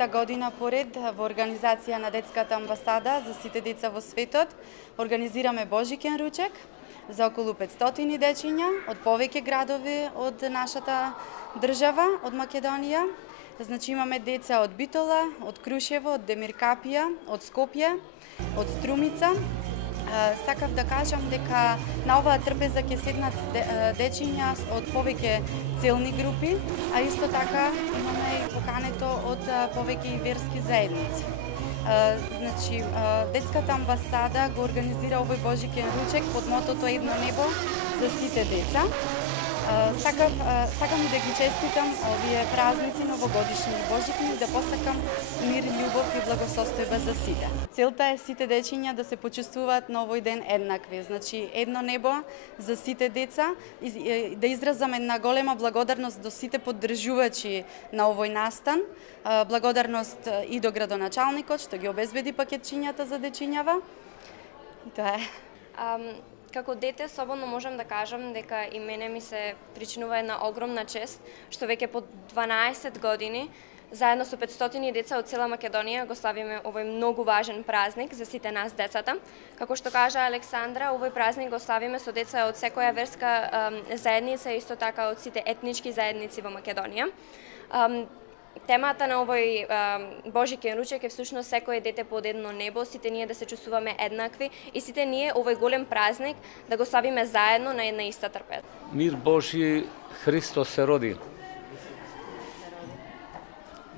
Та година поред во организација на Детската амбасада за сите деца во светот организираме Божикен ручек за околу 500 дечиња од повеќе градови од нашата држава, од Македонија. Значи имаме деца од Битола, од Крушево, од Демиркапија, од Скопје, од Струмица. Сакав да кажам дека на оваа трпеза ќе седнат дечиња од повеќе целни групи, а исто така имаме и покането од повеќе и верски заедници. Значи, Детската амбасада го организира овој Божикен ручек под мотото Едно небо за сите деца. Сакам и да ги честитам овие празници, новогодишни и божикни, да посакам мир, љубов и благосостојба за сите. Целта е сите дечиња да се почувствуваат на овој ден еднакви. Значи, едно небо за сите деца и да изразам една голема благодарност до сите поддржувачи на овој настан. Благодарност и до градоначалникот што ги обезбеди пакетчињата за дечињава. И тоа е. Како дете, слободно можам да кажам дека и мене ми се причинува една огромна чест, што веќе по 12 години, заедно со 500 деца од цела Македонија, го славиме овој многу важен празник за сите нас децата. Како што кажа Александра, овој празник го славиме со деца од секоја верска заедница, исто така од сите етнички заедници во Македонија. Темата на овој Божикен ручек е всушност секој дете под едно небо, сите ние да се чувствуваме еднакви и сите ние овој голем празник да го славиме заедно на една иста трпеза. Мир Божи, Христос се роди.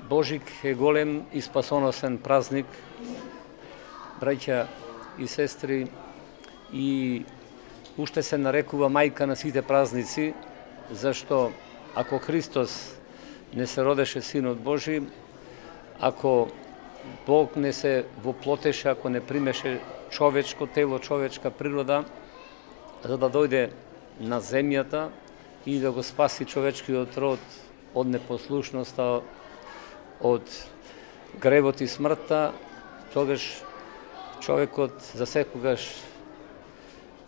Божик е голем и спасоносен празник, браќа и сестри, и уште се нарекува мајка на сите празници, зашто ако Христос не се родеше Синот Божи, ако Бог не се воплотеше, ако не примеше човечко тело, човечка природа, за да дојде на земјата и да го спаси човечкиот род од непослушноста, од гревот и смртта, тогаш човекот засекогаш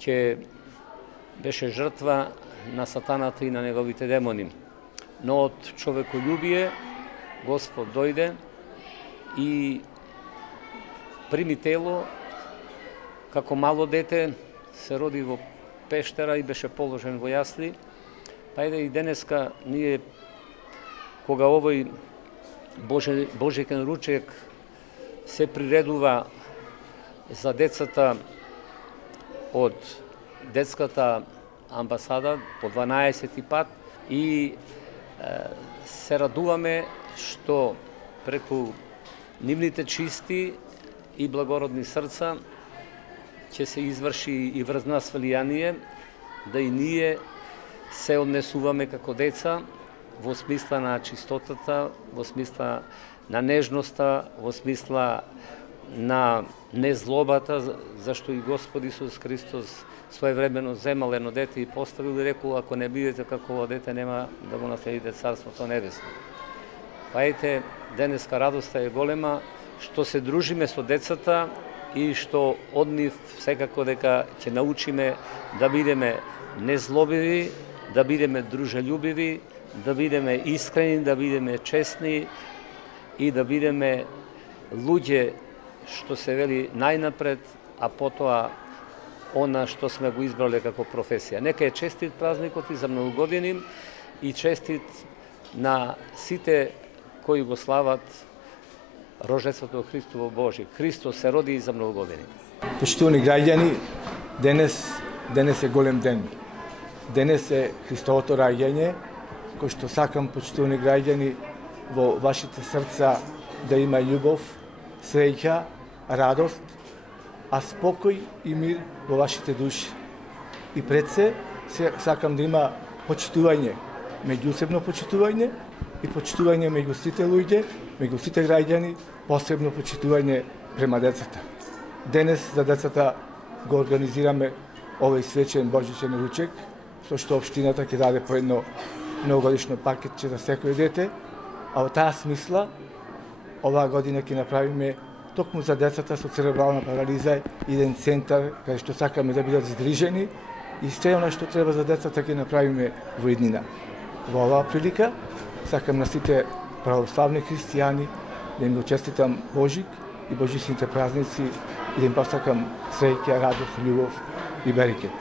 ќе беше жртва на сатаната и на неговите демони. Но од човеколюбие Господ дојде и прими тело, како мало дете се роди во пештера и беше положен во јасли. Тајде и денеска ние, кога овој Божикен ручек се приредува за децата од Детската амбасада по 12 пат и се радуваме што преку нивните чисти и благородни срца ќе се изврши и врз нас влијание, да и ние се однесуваме како деца во смисла на чистотата, во смисла на нежноста, во смисла на незлобата, зашто и Господ Исус Христос своевремено земал едно дете и поставил и рекол, ако не бидете како ова дете, нема да го наследите Царството Небесно. Пајте, денеска радоста е голема, што се дружиме со децата и што од нив секако дека ќе научиме да бидеме незлобиви, да бидеме дружелюбиви, да бидеме искрени, да бидеме честни и да бидеме луѓе што се вели најнапред, а потоа она што сме го избрале како професија. Нека е честит празникот и за многу години и честит на сите кои го слават рождеството Христово Божи. Христос се роди и за многу години. Почитувани граѓани, денес е голем ден. Денес е Христовото раѓање, кој што сакам, почитувани граѓани, во вашите срца да има љубов, среќа, радост, а спокој и мир во вашите души. И пред се сакам да има почитување, меѓусебно почитување и почитување меѓу сите луѓе, меѓу сите граѓани, посебно почитување према децата. Денес за децата го организираме овој свечен божичен ручек, со што општината ќе даде по едно многогодишно пакетче за секој дете, а во таа смисла оваа година ќе направиме токму за децата со церебрална парализа еден центар каде што сакаме да бидат згрижени и све она што треба за децата ќе направиме во иднина. Во оваа прилика сакам на сите православни христијани да им го честитам Божик и божичните празници и да им посакам среќа, радост, љубов и берекет.